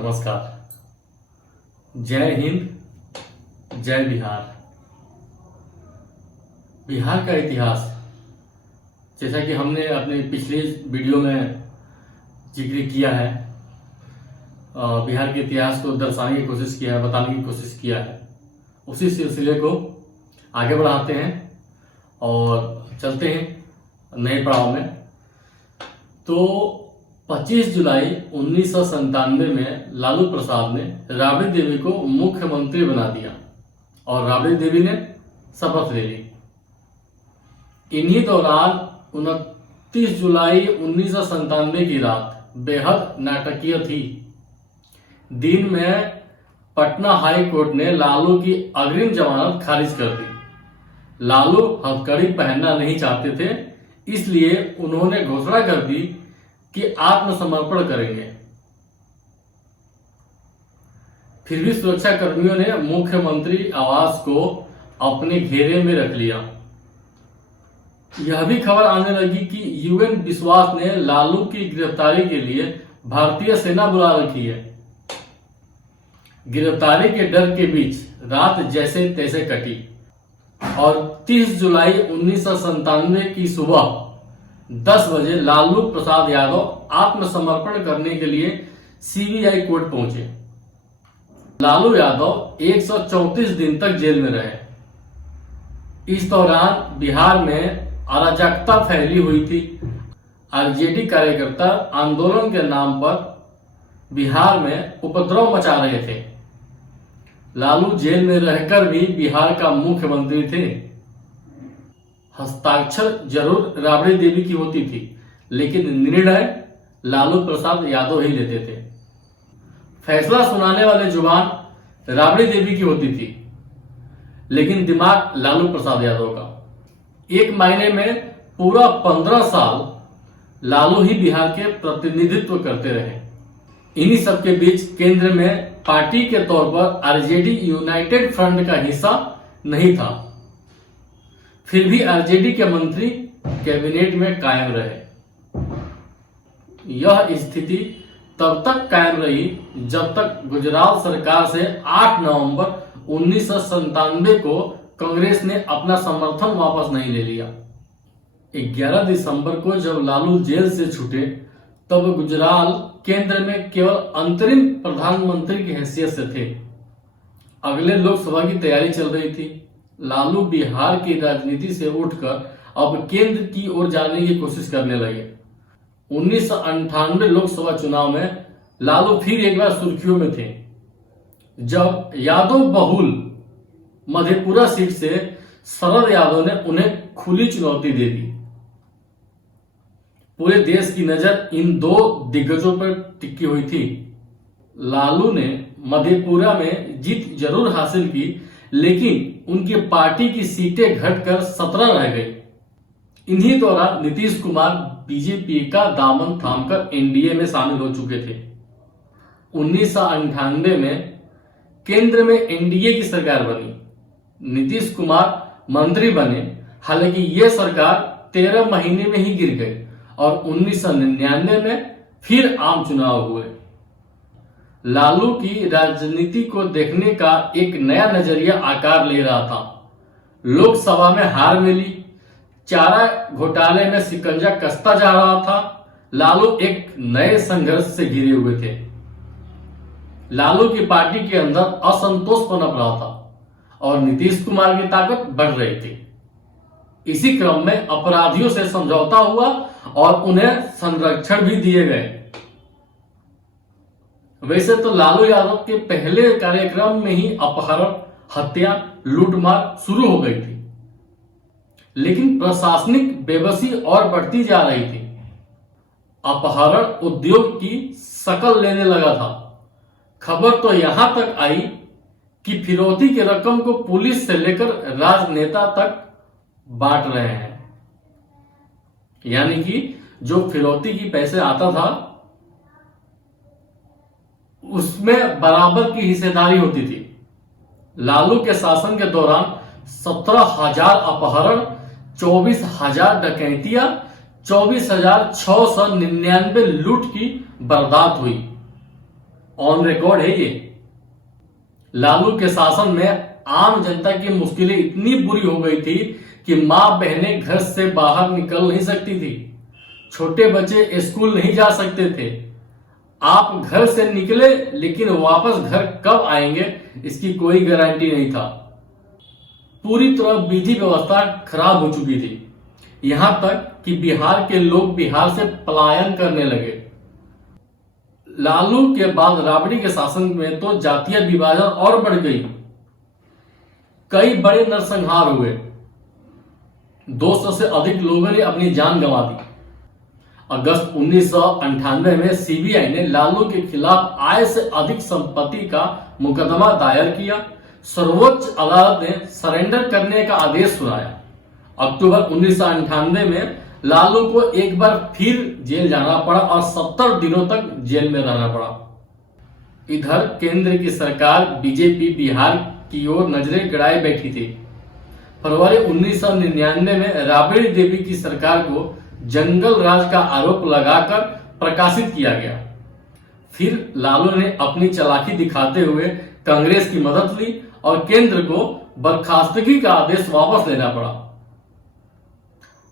नमस्कार। जय हिंद, जय बिहार। बिहार का इतिहास, जैसा कि हमने अपने पिछले वीडियो में जिक्र किया है, बिहार के इतिहास को दर्शाने की कोशिश किया है, बताने की कोशिश किया है। उसी सिलसिले को आगे बढ़ाते हैं और चलते हैं नए पड़ाव में। तो 25 जुलाई 1997 में लालू प्रसाद ने राबड़ी देवी को मुख्यमंत्री बना दिया और राबड़ी देवी ने शपथ ले ली। इन्हीं दौरान 29 जुलाई 1997 की रात बेहद नाटकीय थी। दिन में पटना हाई कोर्ट ने लालू की अग्रिम जमानत खारिज कर दी। लालू हथकड़ी पहनना नहीं चाहते थे, इसलिए उन्होंने घोषणा कर दी कि आत्मसमर्पण करेंगे। फिर भी सुरक्षा कर्मियों ने मुख्यमंत्री आवास को अपने घेरे में रख लिया। यह भी खबर आने लगी कि यूएन विश्वास ने लालू की गिरफ्तारी के लिए भारतीय सेना बुला रखी है। गिरफ्तारी के डर के बीच रात जैसे तैसे कटी और 30 जुलाई 1997 की सुबह 10 बजे लालू प्रसाद यादव आत्मसमर्पण करने के लिए सीबीआई कोर्ट पहुंचे। लालू यादव 134 दिन तक जेल में रहे। इस दौरान बिहार में अराजकता फैली हुई थी। आरजेडी कार्यकर्ता आंदोलन के नाम पर बिहार में उपद्रव मचा रहे थे। लालू जेल में रहकर भी बिहार का मुख्यमंत्री थे। हस्ताक्षर जरूर राबड़ी देवी की होती थी, लेकिन निर्णय लालू प्रसाद यादव ही लेते थे। फैसला सुनाने वाले जुबान राबड़ी देवी की होती थी, लेकिन दिमाग लालू प्रसाद यादव का। एक महीने में पूरा 15 साल लालू ही बिहार के प्रतिनिधित्व करते रहे। इन्हीं सबके बीच केंद्र में पार्टी के तौर पर आरजेडी यूनाइटेड फ्रंट का हिस्सा नहीं था। फिर भी आरजेडी के मंत्री कैबिनेट में कायम रहे। यह स्थिति तब तक कायम रही जब तक गुजरात सरकार से 8 नवंबर 1997 को कांग्रेस ने अपना समर्थन वापस नहीं ले लिया। 11 दिसंबर को जब लालू जेल से छूटे, तब गुजरात केंद्र में केवल अंतरिम प्रधानमंत्री की हैसियत से थे। अगले लोकसभा की तैयारी चल रही थी। लालू बिहार की राजनीति से उठकर अब केंद्र की ओर जाने की कोशिश करने लगे। 1998 लोकसभा चुनाव में लालू फिर एक बार सुर्खियों में थे, जब यादव बहुल मधेपुरा सीट से शरद यादव ने उन्हें खुली चुनौती दे दी। पूरे देश की नजर इन दो दिग्गजों पर टिकी हुई थी। लालू ने मधेपुरा में जीत जरूर हासिल की, लेकिन उनकी पार्टी की सीटें घटकर 17 रह गई। इन्हीं दौरान नीतीश कुमार बीजेपी का दामन थामकर एनडीए में शामिल हो चुके थे। 1998 में केंद्र में एनडीए की सरकार बनी। नीतीश कुमार मंत्री बने। हालांकि यह सरकार 13 महीने में ही गिर गई और 1999 में फिर आम चुनाव हुए। लालू की राजनीति को देखने का एक नया नजरिया आकार ले रहा था। लोकसभा में हार मिली, चारा घोटाले में शिकंजा कसता जा रहा था। लालू एक नए संघर्ष से घिरे हुए थे। लालू की पार्टी के अंदर असंतोष पनप रहा था और नीतीश कुमार की ताकत बढ़ रही थी। इसी क्रम में अपराधियों से समझौता हुआ और उन्हें संरक्षण भी दिए गए। वैसे तो लालू यादव के पहले कार्यक्रम में ही अपहरण, हत्या, लूटमार शुरू हो गई थी, लेकिन प्रशासनिक बेबसी और बढ़ती जा रही थी। अपहरण उद्योग की शक्ल लेने लगा था। खबर तो यहां तक आई कि फिरौती की रकम को पुलिस से लेकर राजनेता तक बांट रहे हैं। यानी कि जो फिरौती की पैसे आता था, उसमें बराबर की हिस्सेदारी होती थी। लालू के शासन के दौरान 17,000 अपहरण, 24,000 डकैतियां, 24,699 लूट की वारदात हुई ऑन रिकॉर्ड है ये। लालू के शासन में आम जनता की मुश्किलें इतनी बुरी हो गई थी कि मां बहनें घर से बाहर निकल नहीं सकती थी, छोटे बच्चे स्कूल नहीं जा सकते थे। आप घर से निकले लेकिन वापस घर कब आएंगे इसकी कोई गारंटी नहीं था। पूरी तरह विधि व्यवस्था खराब हो चुकी थी, यहां तक कि बिहार के लोग बिहार से पलायन करने लगे। लालू के बाद राबड़ी के शासन में तो जातीय विभाजन और बढ़ गई, कई बड़े नरसंहार हुए, 200 से अधिक लोगों ने अपनी जान गंवा दी। अगस्त 1998 में सीबीआई ने लालू के खिलाफ आय से अधिक संपत्ति का मुकदमा दायर किया। सर्वोच्च अदालत ने सरेंडर करने का आदेश सुनाया। अक्टूबर 1998 में लालू को एक बार फिर जेल जाना पड़ा और 70 दिनों तक जेल में रहना पड़ा। इधर केंद्र की सरकार बीजेपी बिहार की ओर नजरें गड़ाए बैठी थी। फरवरी 1999 में राबड़ी देवी की सरकार को जंगल राज का आरोप लगाकर प्रकाशित किया गया। फिर लालू ने अपनी चालाकी दिखाते हुए कांग्रेस की मदद ली और केंद्र को बर्खास्तगी का आदेश वापस लेना पड़ा।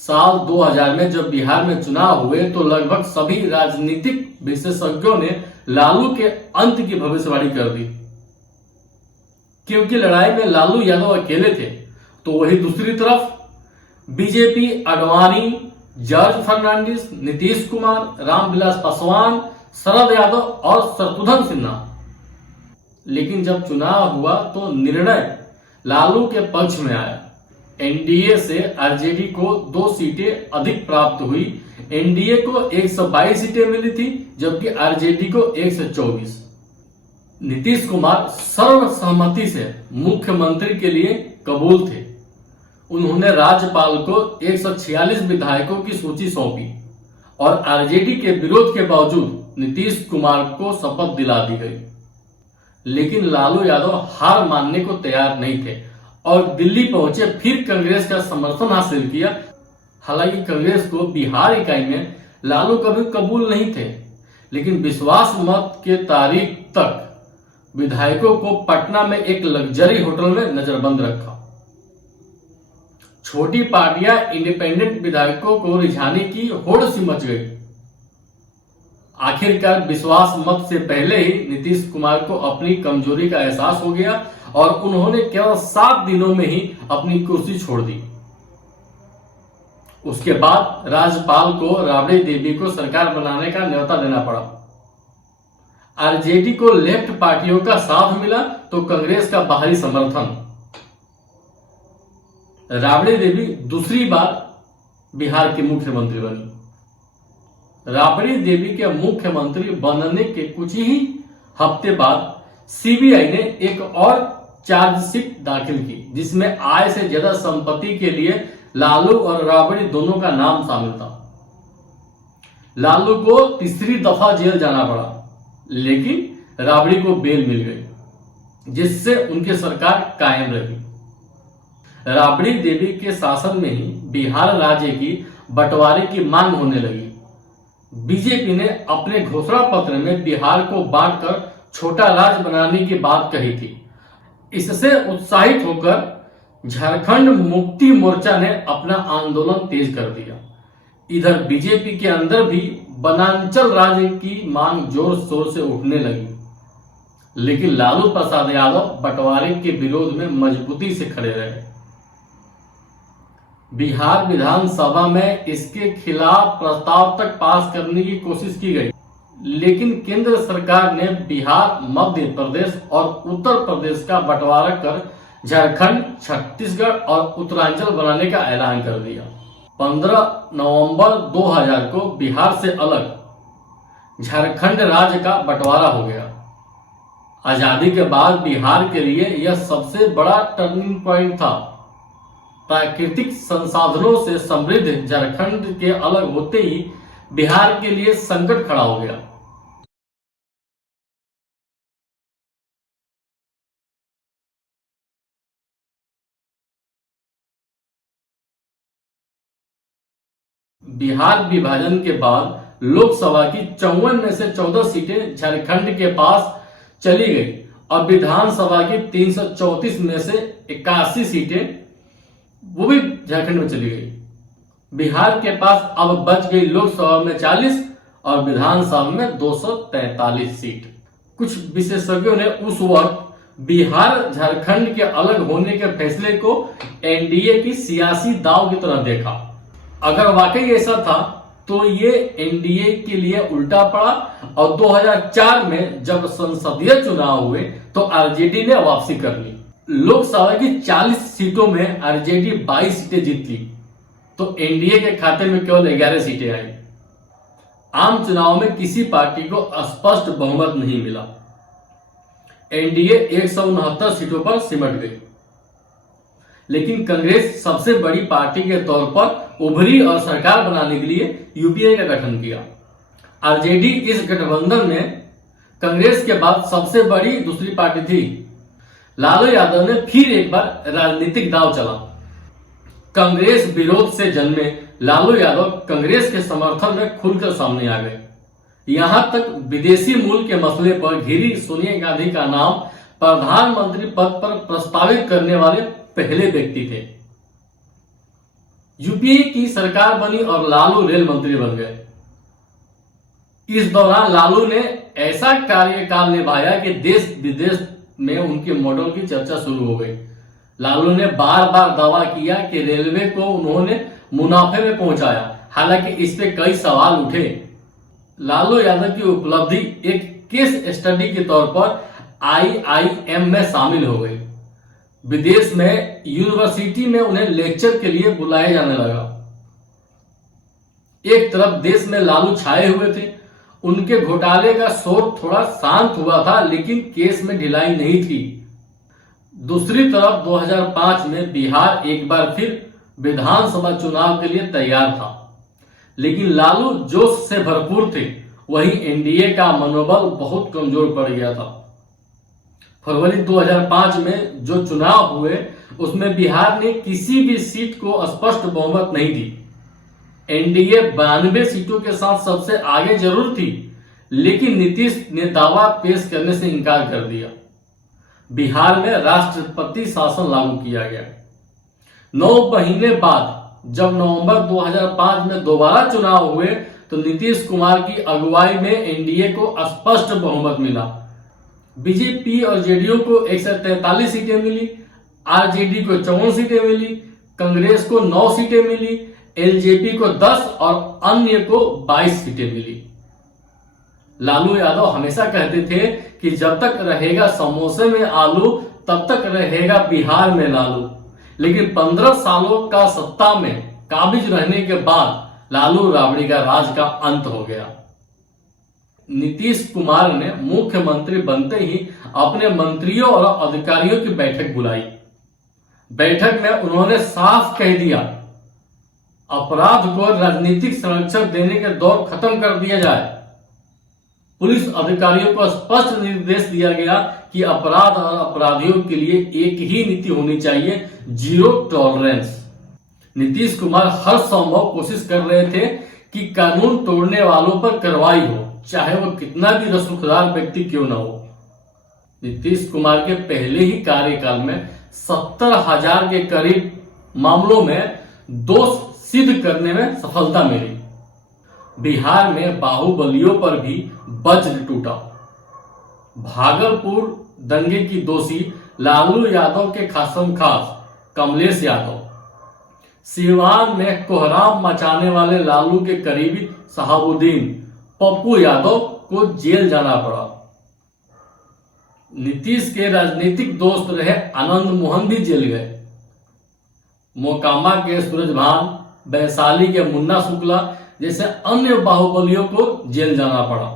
साल 2000 में जब बिहार में चुनाव हुए तो लगभग सभी राजनीतिक विशेषज्ञों ने लालू के अंत की भविष्यवाणी कर दी। क्योंकि लड़ाई में लालू यादव अकेले थे, तो वही दूसरी तरफ बीजेपी अडवाणी, जॉर्ज फर्नांडिस, नीतीश कुमार, रामविलास पासवान, शरद यादव और शत्रुघ्न सिन्हा। लेकिन जब चुनाव हुआ तो निर्णय लालू के पक्ष में आया। एनडीए से आरजेडी को 2 सीटें अधिक प्राप्त हुई। एनडीए को 122 सीटें मिली थी जबकि आरजेडी को 124। नीतीश कुमार सर्वसम्मति से मुख्यमंत्री के लिए कबूल थे। उन्होंने राज्यपाल को 146 विधायकों की सूची सौंपी और आरजेडी के विरोध के बावजूद नीतीश कुमार को शपथ दिला दी गई। लेकिन लालू यादव हार मानने को तैयार नहीं थे और दिल्ली पहुंचे, फिर कांग्रेस का समर्थन हासिल किया। हालांकि कांग्रेस को बिहार इकाई में लालू कभी कबूल नहीं थे, लेकिन विश्वास मत के तारीख तक विधायकों को पटना में एक लग्जरी होटल में नजरबंद रखा। छोटी पार्टियां इंडिपेंडेंट विधायकों को रिझाने की होड़ सी मच गई। आखिरकार विश्वास मत से पहले ही नीतीश कुमार को अपनी कमजोरी का एहसास हो गया और उन्होंने केवल 7 दिनों में ही अपनी कुर्सी छोड़ दी। उसके बाद राज्यपाल को राबड़ी देवी को सरकार बनाने का न्योता देना पड़ा। आरजेडी को लेफ्ट पार्टियों का साथ मिला तो कांग्रेस का बाहरी समर्थन। राबड़ी देवी दूसरी बार बिहार की मुख्यमंत्री बनी। राबड़ी देवी के मुख्यमंत्री बनने के कुछ ही हफ्ते बाद सीबीआई ने एक और चार्जशीट दाखिल की जिसमें आय से ज्यादा संपत्ति के लिए लालू और राबड़ी दोनों का नाम शामिल था। लालू को तीसरी दफा जेल जाना पड़ा, लेकिन राबड़ी को बेल मिल गई जिससे उनकी सरकार कायम रही। राबड़ी देवी के शासन में ही बिहार राज्य की बंटवारे की मांग होने लगी। बीजेपी ने अपने घोषणा पत्र में बिहार को बांटकर छोटा राज्य बनाने की बात कही थी। इससे उत्साहित होकर झारखंड मुक्ति मोर्चा ने अपना आंदोलन तेज कर दिया। इधर बीजेपी के अंदर भी वनांचल राज्य की मांग जोर शोर से उठने लगी, लेकिन लालू प्रसाद यादव बंटवारे के विरोध में मजबूती से खड़े रहे। बिहार विधानसभा में इसके खिलाफ प्रस्ताव तक पास करने की कोशिश की गई, लेकिन केंद्र सरकार ने बिहार, मध्य प्रदेश और उत्तर प्रदेश का बंटवारा कर झारखंड, छत्तीसगढ़ और उत्तरांचल बनाने का ऐलान कर दिया। 15 नवंबर 2000 को बिहार से अलग झारखंड राज्य का बंटवारा हो गया। आजादी के बाद बिहार के लिए यह सबसे बड़ा टर्निंग पॉइंट था। प्राकृतिक संसाधनों से समृद्ध झारखंड के अलग होते ही बिहार के लिए संकट खड़ा हो गया। बिहार विभाजन के बाद लोकसभा की 54 में से 14 सीटें झारखंड के पास चली गई और विधानसभा की 334 में से 81 सीटें वो भी झारखंड में चली गई। बिहार के पास अब बच गई लोकसभा में 40 और विधानसभा में 243 सीट। कुछ विशेषज्ञों ने उस वक्त बिहार झारखंड के अलग होने के फैसले को एनडीए की सियासी दांव की तरह देखा। अगर वाकई ऐसा था तो ये एनडीए के लिए उल्टा पड़ा और 2004 में जब संसदीय चुनाव हुए तो आरजेडी ने वापसी कर ली। लोकसभा की 40 सीटों में आरजेडी 22 सीटें जीत ली तो एनडीए के खाते में केवल 11 सीटें आई। आम चुनाव में किसी पार्टी को स्पष्ट बहुमत नहीं मिला। एनडीए 169 सीटों पर सिमट गई, लेकिन कांग्रेस सबसे बड़ी पार्टी के तौर पर उभरी और सरकार बनाने के लिए यूपीए का गठन किया। आरजेडी इस गठबंधन में कांग्रेस के बाद सबसे बड़ी दूसरी पार्टी थी। लालू यादव ने फिर एक बार राजनीतिक दांव चला। कांग्रेस विरोध से जन्मे लालू यादव कांग्रेस के समर्थन में खुलकर सामने आ गए। यहां तक विदेशी मूल के मसले पर घिरी सोनिया गांधी का नाम प्रधानमंत्री पद पर प्रस्तावित करने वाले पहले व्यक्ति थे। यूपीए की सरकार बनी और लालू रेल मंत्री बन गए। इस दौरान लालू ने ऐसा कार्यकाल निभाया कि देश विदेश में उनके मॉडल की चर्चा शुरू हो गई। लालू ने बार बार दावा किया कि रेलवे को उन्होंने मुनाफे में पहुंचाया, हालांकि इस पे कई सवाल उठे। लालू यादव की उपलब्धि एक केस स्टडी के तौर पर आईआईएम में शामिल हो गई। विदेश में यूनिवर्सिटी में उन्हें लेक्चर के लिए बुलाया जाने लगा। एक तरफ देश में लालू छाए हुए थे, उनके घोटाले का शोर थोड़ा शांत हुआ था, लेकिन केस में ढिलाई नहीं थी। दूसरी तरफ 2005 में बिहार एक बार फिर विधानसभा चुनाव के लिए तैयार था, लेकिन लालू जोश से भरपूर थे। वहीं एनडीए का मनोबल बहुत कमजोर पड़ गया था। फरवरी 2005 में जो चुनाव हुए उसमें बिहार ने किसी भी सीट को स्पष्ट बहुमत नहीं दी। एनडीए 92 सीटों के साथ सबसे आगे जरूर थी, लेकिन नीतीश ने दावा पेश करने से इनकार कर दिया। बिहार में राष्ट्रपति शासन लागू किया गया। 9 महीने बाद जब नवंबर 2005 में दोबारा चुनाव हुए तो नीतीश कुमार की अगुवाई में एनडीए को स्पष्ट बहुमत मिला। बीजेपी और जेडीयू को 143 सीटें मिली, आरजेडी को 54 सीटें मिली, कांग्रेस को 9 सीटें मिली, एलजेपी को 10 और अन्य को 22 सीटें मिली। लालू यादव हमेशा कहते थे कि जब तक रहेगा समोसे में आलू तब तक रहेगा बिहार में लालू, लेकिन 15 सालों का सत्ता में काबिज रहने के बाद लालू राबड़ी का राज का अंत हो गया। नीतीश कुमार ने मुख्यमंत्री बनते ही अपने मंत्रियों और अधिकारियों की बैठक बुलाई। बैठक में उन्होंने साफ कह दिया अपराध को राजनीतिक संरक्षण देने के दौर खत्म कर दिया जाए। पुलिस अधिकारियों को स्पष्ट निर्देश दिया गया कि अपराध और अपराधियों के लिए एक ही नीति होनी चाहिए, जीरो टॉलरेंस। नीतीश कुमार हर संभव कोशिश कर रहे थे कि कानून तोड़ने वालों पर कार्रवाई हो, चाहे वो कितना भी रसूखदार व्यक्ति क्यों न हो। नीतीश कुमार के पहले ही कार्यकाल में 70,000 के करीब मामलों में दोष सिद्ध करने में सफलता मिली। बिहार में बाहुबलियों पर भी वज्र टूटा। भागलपुर दंगे की दोषी लालू यादव के खासम खास कमलेश यादव, सिवान में कोहराम मचाने वाले लालू के करीबी शहाबुद्दीन पप्पू यादव को जेल जाना पड़ा। नीतीश के राजनीतिक दोस्त रहे आनंद मोहन भी जेल गए। मोकामा के सूरजभान, वैशाली के मुन्ना शुक्ला जैसे अन्य बाहुबलियों को जेल जाना पड़ा।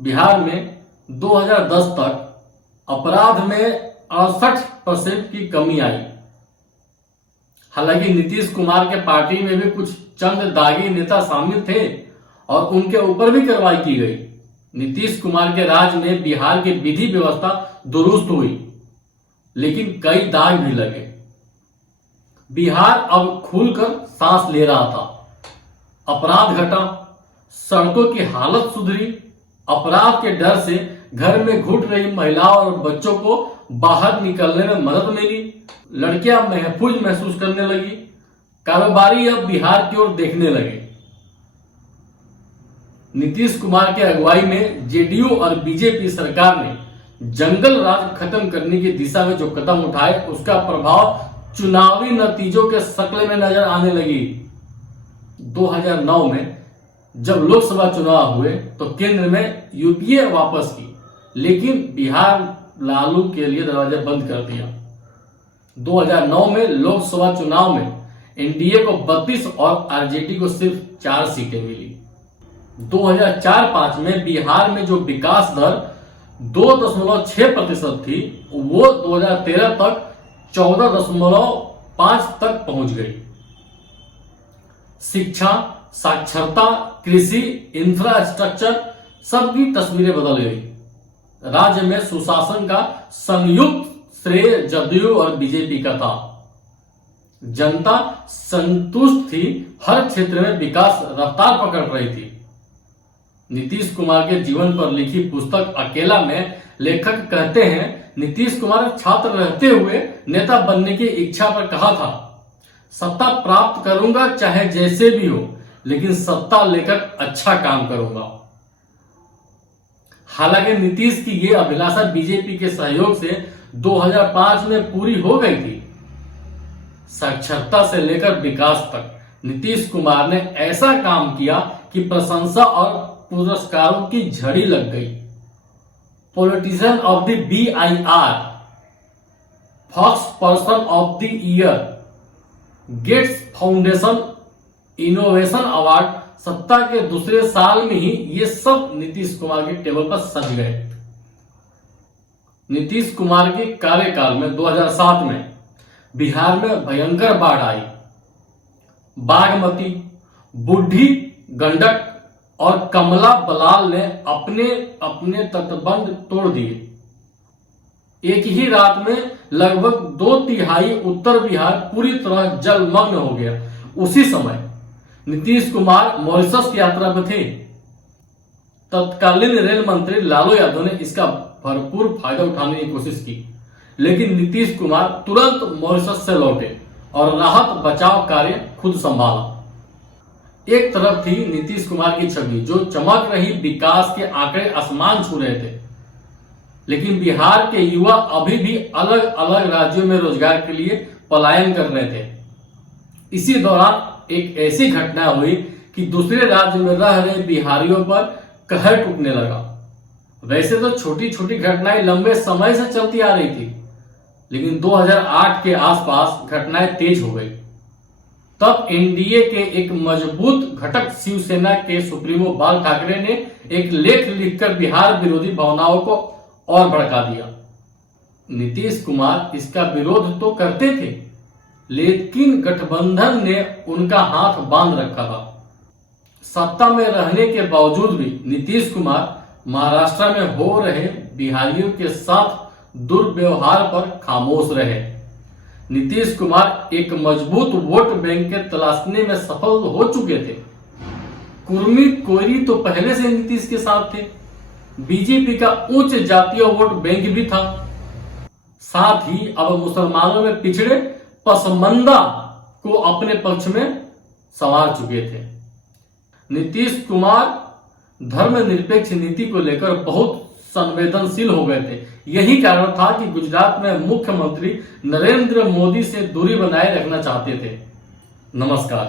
बिहार में 2010 तक अपराध में 68% की कमी आई। हालांकि नीतीश कुमार के पार्टी में भी कुछ चंद दागी नेता शामिल थे और उनके ऊपर भी कार्रवाई की गई। नीतीश कुमार के राज में बिहार की विधि व्यवस्था दुरुस्त हुई, लेकिन कई दाग भी लगे। बिहार अब खुलकर सांस ले रहा था। अपराध घटा, सड़कों की हालत सुधरी, अपराध के डर से घर में घुट रही महिलाओं और बच्चों को बाहर निकलने में मदद मिली, लड़कियां महफूज महसूस करने लगी, कारोबारी अब बिहार की ओर देखने लगे। नीतीश कुमार के अगुवाई में जेडीयू और बीजेपी सरकार ने जंगल राज खत्म करने की दिशा में जो कदम उठाए, उसका प्रभाव चुनावी नतीजों के शक्ल में नजर आने लगी। 2009 में जब लोकसभा चुनाव हुए तो केंद्र में यूपीए वापस की, लेकिन बिहार लालू के लिए दरवाजा बंद कर दिया। 2009 में लोकसभा चुनाव में एनडीए को 32 और आरजेडी को सिर्फ 4 सीटें मिली। 2004-05 में बिहार में जो विकास दर 2.6% थी, वो 2013 तक 14.5 तक पहुंच गई। शिक्षा, साक्षरता, कृषि, इंफ्रास्ट्रक्चर सबकी तस्वीरें बदल गई। राज्य में सुशासन का संयुक्त श्रेय जदयू और बीजेपी का था। जनता संतुष्ट थी, हर क्षेत्र में विकास रफ्तार पकड़ रही थी। नीतीश कुमार के जीवन पर लिखी पुस्तक अकेला में लेखक कहते हैं, नीतीश कुमार छात्र रहते हुए नेता बनने की इच्छा पर कहा था, सत्ता प्राप्त करूंगा चाहे जैसे भी हो, लेकिन सत्ता लेकर अच्छा काम करूंगा। हालांकि नीतीश की यह अभिलाषा बीजेपी के सहयोग से 2005 में पूरी हो गई थी। साक्षरता से लेकर विकास तक नीतीश कुमार ने ऐसा काम किया कि प्रशंसा और पुरस्कारों की झड़ी लग गई। Politician of the BIR, Fox person of the year, Gates Foundation innovation award, सत्ता के दूसरे साल में ही ये सब नीतीश कुमार के टेबल पर सज गए। नीतीश कुमार के कार्यकाल में 2007 में बिहार में भयंकर बाढ़ आई। बागमती, बूढ़ी गंडक और कमला बलान ने अपने तटबंध तोड़ दिए। एक ही रात में लगभग 2/3 उत्तर बिहार पूरी तरह जलमग्न हो गया। उसी समय नीतीश कुमार मॉरिशस की यात्रा पर थे। तत्कालीन रेल मंत्री लालू यादव ने इसका भरपूर फायदा उठाने की कोशिश की, लेकिन नीतीश कुमार तुरंत मॉरिशस से लौटे और राहत बचाव कार्य खुद संभाला। एक तरफ थी नीतीश कुमार की छवि जो चमक रही, विकास के आंकड़े आसमान छू रहे थे, लेकिन बिहार के युवा अभी भी अलग अलग राज्यों में रोजगार के लिए पलायन कर रहे थे। इसी दौरान एक ऐसी घटना हुई कि दूसरे राज्य में रह रहे बिहारियों पर कहर टूटने लगा। वैसे तो छोटी छोटी घटनाएं लंबे समय से चलती आ रही थी, लेकिन 2008 के आसपास घटनाएं तेज हो गई। तब एनडीए के एक मजबूत घटक शिवसेना के सुप्रीमो बाल ठाकरे ने एक लेख लिखकर बिहार विरोधी भावनाओं को और भड़का दिया। नीतीश कुमार इसका विरोध तो करते थे, लेकिन गठबंधन ने उनका हाथ बांध रखा था। सत्ता में रहने के बावजूद भी नीतीश कुमार महाराष्ट्र में हो रहे बिहारियों के साथ दुर्व्यवहार पर खामोश रहे। नीतीश कुमार एक मजबूत वोट बैंक के तलाशने में सफल हो चुके थे। कुर्मी कोयरी तो पहले से नीतीश के साथ थे। बीजेपी का उच्च जातीय वोट बैंक भी था। साथ ही अब मुसलमानों में पिछड़े पसमंदा को अपने पक्ष में संवार चुके थे। नीतीश कुमार धर्मनिरपेक्ष नीति को लेकर बहुत संवेदनशील हो गए थे। यही कारण था कि गुजरात में मुख्यमंत्री नरेंद्र मोदी से दूरी बनाए रखना चाहते थे। नमस्कार।